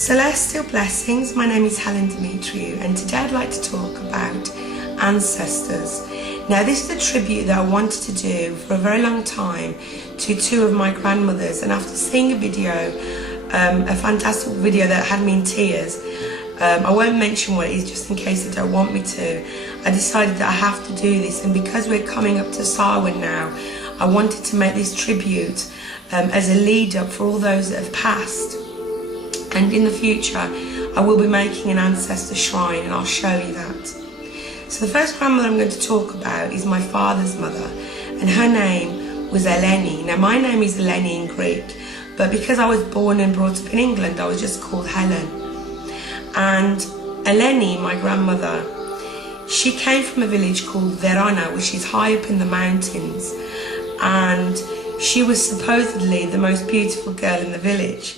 Celestial blessings, my name is Helen Demetriou, and today I'd like to talk about ancestors. Now this is a tribute that I wanted to do for a very long time to two of my grandmothers, and after seeing a video, a fantastic video that had me in tears, I won't mention what it is just in case they don't want me to. I decided that I have to do this, and because we're coming up to Samhain now, I wanted to make this tribute as a lead up for all those that have passed. And in the future, I will be making an ancestor shrine, and I'll show you that. So the first grandmother I'm going to talk about is my father's mother, and her name was Eleni. Now my name is Eleni in Greek, but because I was born and brought up in England, I was just called Helen. And Eleni, my grandmother, she came from a village called Verona, which is high up in the mountains, and she was supposedly the most beautiful girl in the village.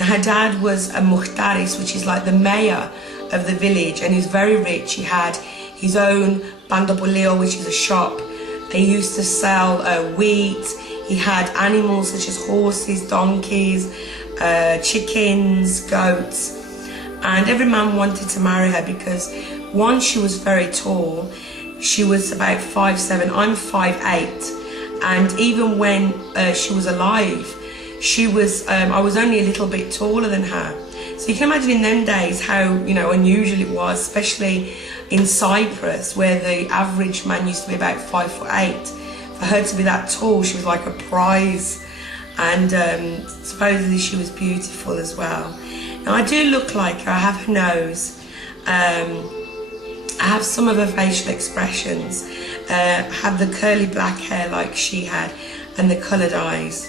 Now, her dad was a muhtaris, which is like the mayor of the village, and he was very rich. He had his own bandobolio, which is a shop. He used to sell wheat. He had animals such as horses, donkeys, chickens, goats, and every man wanted to marry her because, one, she was very tall. She was about 5'7". I'm 5'8", and even when she was alive, she was, I was only a little bit taller than her. So you can imagine in them days how, unusual it was, especially in Cyprus, where the average man used to be about 5'8". For her to be that tall, she was like a prize. And supposedly she was beautiful as well. Now I do look like her. I have her nose. I have some of her facial expressions. I have the curly black hair like she had, and the coloured eyes.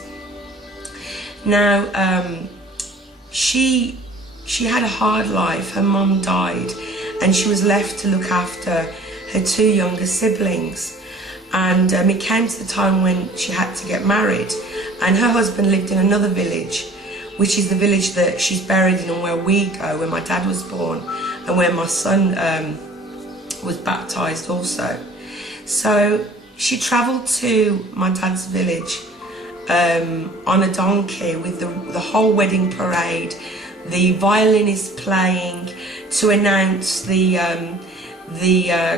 Now, she had a hard life. Her mum died, and she was left to look after her two younger siblings. And it came to the time when she had to get married, and her husband lived in another village, which is the village that she's buried in and where we go, where my dad was born, and where my son was baptised also. So she travelled to my dad's village on a donkey with the whole wedding parade, the violinist playing to announce the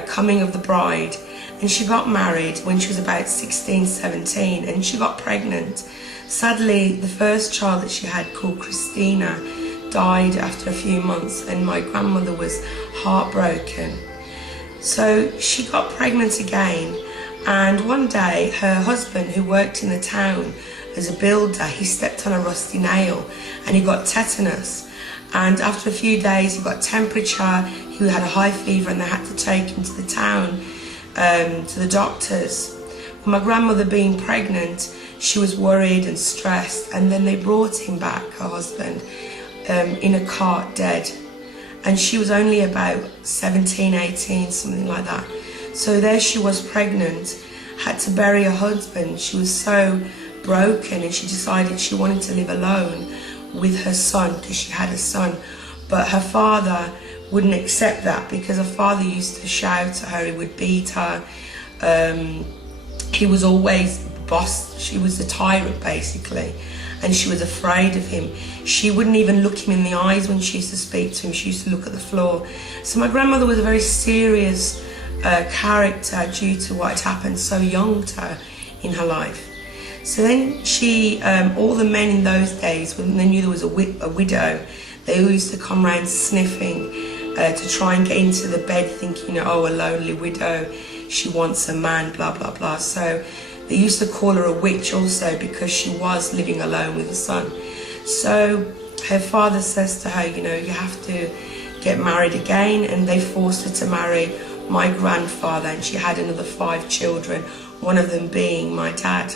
coming of the bride. And she got married when she was about 16, 17, and she got pregnant. Sadly, the first child that she had, called Christina, died after a few months, and my grandmother was heartbroken. So she got pregnant again. And one day, her husband, who worked in the town as a builder, he stepped on a rusty nail and he got tetanus. And after a few days, he got temperature, he had a high fever, and they had to take him to the town, to the doctors. My grandmother, being pregnant, she was worried and stressed, and then they brought him back, her husband, in a cart, dead. And she was only about 17, 18, something like that. So there she was, pregnant, had to bury her husband. She was so broken, and she decided she wanted to live alone with her son, because she had a son. But her father wouldn't accept that, because her father used to shout at her, he would beat her. He was always boss. She was a tyrant basically, and she was afraid of him. She wouldn't even look him in the eyes when she used to speak to him. She used to look at the floor. So my grandmother was a very serious character due to what had happened so young to her in her life. So then she, all the men in those days, when they knew there was a widow, they all used to come round sniffing to try and get into the bed, thinking, oh, a lonely widow, she wants a man, blah, blah, blah. So they used to call her a witch also, because she was living alone with a son. So her father says to her, you have to get married again, and they forced her to marry my grandfather, and she had another 5 children, one of them being my dad.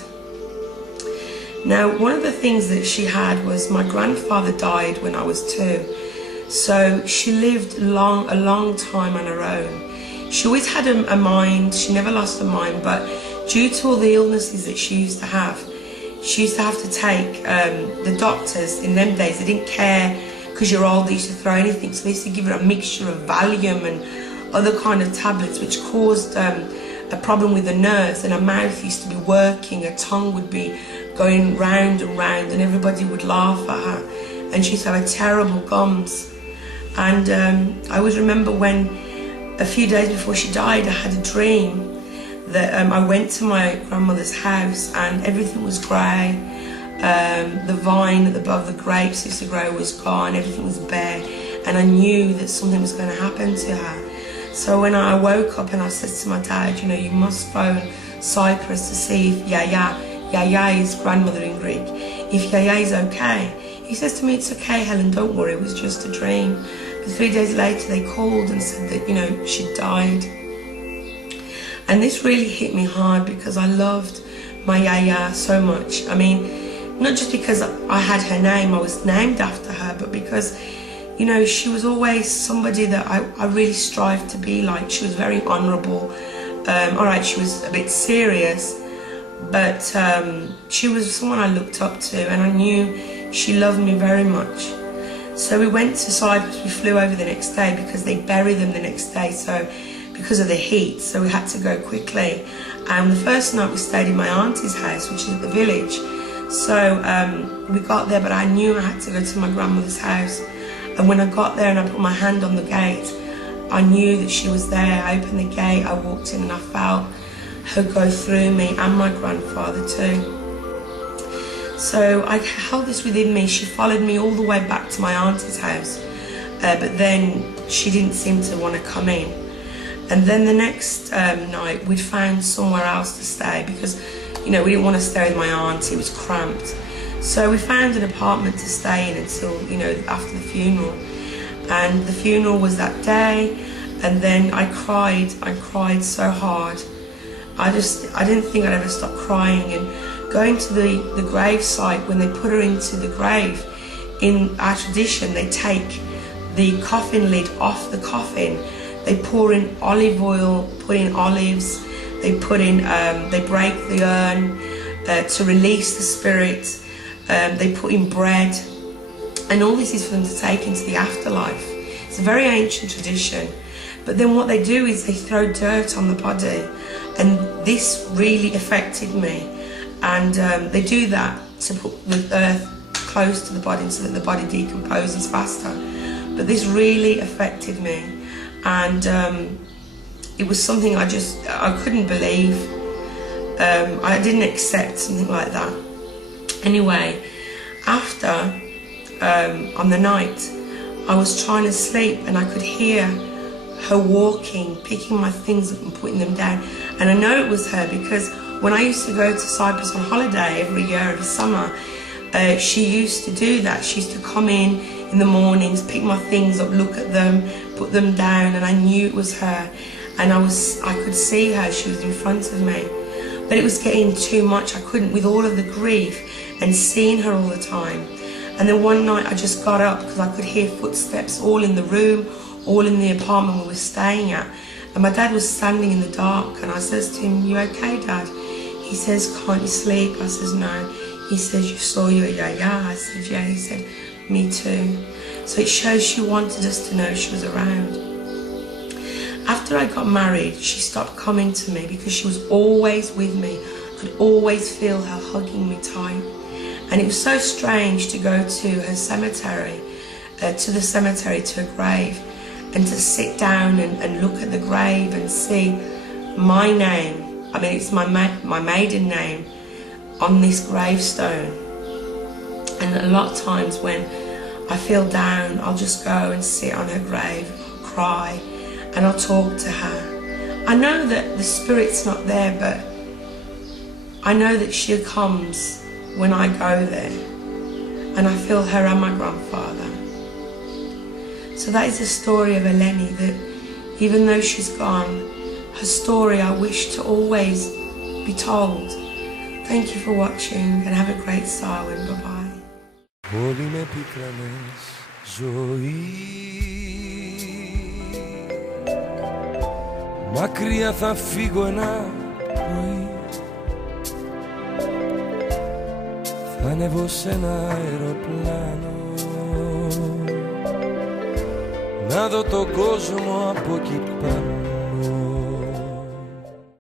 Now, one of the things that she had was my grandfather died when I was 2, so she lived a long time on her own. She always had a mind, she never lost her mind, but due to all the illnesses that she used to have to take, the doctors in them days, they didn't care because you're old, they used to throw anything, so they used to give her a mixture of Valium and other kind of tablets, which caused a problem with the nerves, and her mouth used to be working, her tongue would be going round and round, and everybody would laugh at her. and she used to have terrible gums. And I always remember when, a few days before she died, I had a dream that I went to my grandmother's house and everything was grey. The vine above the grapes used to grow was gone, everything was bare, and I knew that something was going to happen to her. So when I woke up and I said to my dad, you know, you must phone Cyprus to see if Yaya is grandmother in Greek, if Yaya is okay. He says to me, it's okay, Helen, don't worry, it was just a dream. But 3 days later they called and said that, you know, she died. And this really hit me hard because I loved my Yaya so much. I mean, not just because I had her name, I was named after her, but because, you know, she was always somebody that I really strived to be like. She was very honourable. All right, she was a bit serious, but she was someone I looked up to, and I knew she loved me very much. So we went to Cyprus, we flew over the next day because they bury them the next day, so because of the heat, so we had to go quickly. And the first night we stayed in my auntie's house, which is at the village. So we got there, but I knew I had to go to my grandmother's house. And when I got there and I put my hand on the gate, I knew that she was there. I opened the gate, I walked in and I felt her go through me, and my grandfather too. So I held this within me. She followed me all the way back to my auntie's house, but then she didn't seem to want to come in. And then the next night we'd found somewhere else to stay because, you know, we didn't want to stay with my aunt, it was cramped. So we found an apartment to stay in until, you know, after the funeral. And the funeral was that day, and then I cried so hard. I didn't think I'd ever stop crying. And going to the grave site, when they put her into the grave, in our tradition, they take the coffin lid off the coffin, they pour in olive oil, put in olives, they break the urn to release the spirit, they put in bread, and all this is for them to take into the afterlife. It's a very ancient tradition. But then what they do is they throw dirt on the body, and this really affected me. And they do that to put the earth close to the body so that the body decomposes faster. But this really affected me, and it was something I couldn't believe. I didn't accept something like that. Anyway, after, on the night, I was trying to sleep and I could hear her walking, picking my things up and putting them down. And I know it was her because when I used to go to Cyprus on holiday every year, every summer, she used to do that. She used to come in the mornings, pick my things up, look at them, put them down, and I knew it was her. And I could see her, she was in front of me. But it was getting too much. I couldn't, with all of the grief and seeing her all the time. And then one night I just got up because I could hear footsteps all in the room, all in the apartment we were staying at. And my dad was standing in the dark, and I says to him, "You okay, Dad?" He says, "Can't you sleep?" I says, "No." He says, "You saw your Yaya?" I said, "Yeah." He said, "Me too." So it shows she wanted us to know she was around. After I got married, she stopped coming to me because she was always with me. I could always feel her hugging me tight. And it was so strange to go to her cemetery, to her grave, and to sit down and look at the grave and see my name. I mean, it's my maiden name on this gravestone. And a lot of times when I feel down, I'll just go and sit on her grave, cry, and I'll talk to her. I know that the spirit's not there, but I know that she comes when I go there, and I feel her and my grandfather. So that is the story of Eleni, that even though she's gone, her story I wish to always be told. Thank you for watching, and have a great Samhain. Bye-bye. Όλοι με πίκρανες ζωή, μακριά θα φύγω ένα πρωί, θα ανέβω σε ένα αεροπλάνο, να δω τον κόσμο από εκεί πάνω.